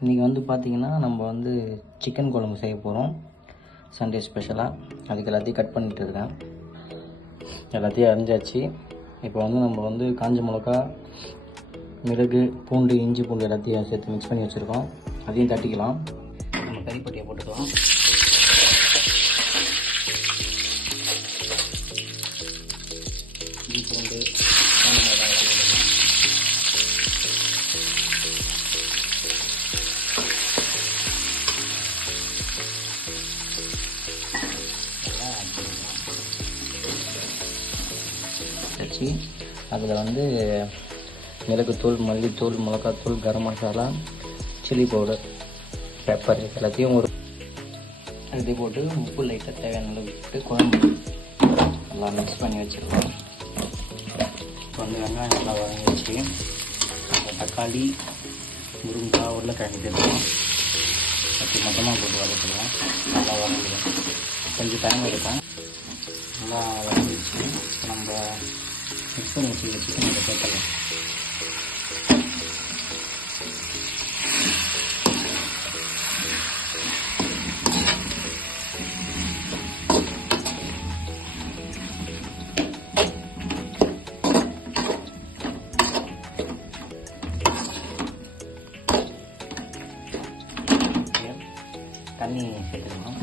இன்றைக்கி வந்து பார்த்திங்கன்னா நம்ம வந்து சிக்கன் குழம்பு செய்ய போகிறோம். சண்டே ஸ்பெஷலாக அதுக்கு எல்லாத்தையும் கட் பண்ணிகிட்டு இருக்கேன். எல்லாத்தையும் அரிஞ்சாச்சு. இப்போ வந்து நம்ம வந்து காஞ்ச மிளகா, மிளகு, பூண்டு, இஞ்சி பூண்டு எல்லாத்தையும் சேர்த்து மிக்ஸ் பண்ணி வச்சுருக்கோம். அதையும் தட்டிக்கலாம். நம்ம கறிப்பட்டியை போட்டுக்கலாம். இஞ்சி பூண்டு வச்சு அதில் வந்து மிளகுத்தூள், மல்லித்தூள், மிளகாத்தூள், garam masala, chilli powder, pepper எல்லாத்தையும் ஒரு இது போட்டு உப்பு லைட்டாக தேவையான அளவு விட்டு குழம்பு நல்லா மிக்ஸ் பண்ணி வச்சுருக்கோம். இப்போ வந்து வெங்காயம் நல்லா வதங்கி வச்சு தக்காளி, முருங்கைக்காய், உருளைக்கிழங்கு சேர்த்துக்கலாம். அப்படி மொத்தமாக போட்டு வதக்கலாம். நல்லா வதங்கிடும். கொஞ்சம் டைம் எடுக்கும். நல்லா வதங்கிடுச்சு. இப்போ நம்ம மிக்ஸ் பண்ணி வச்சுருக்க சிக்கன் இதை சேர்த்துக்கலாம். தண்ணி சேர்த்துக்கலாம்.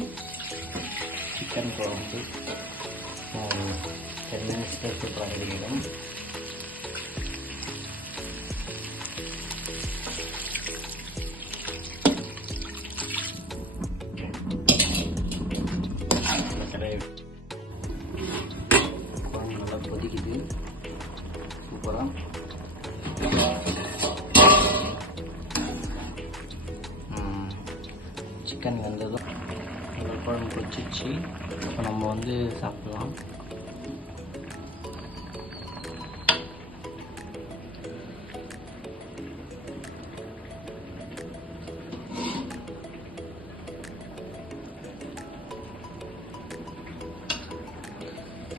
சிக்கன் குழம்பு 10 நிமிஷத்தில் சூப்பராக ரெடியாகும். குழம்பு நல்லா கொதிக்குது. சூப்பராக சிக்கன் வெந்ததும் நல்லா குழம்பு கொதிச்சிச்சு. இப்போ நம்ம வந்து சாப்பிட்லாம்.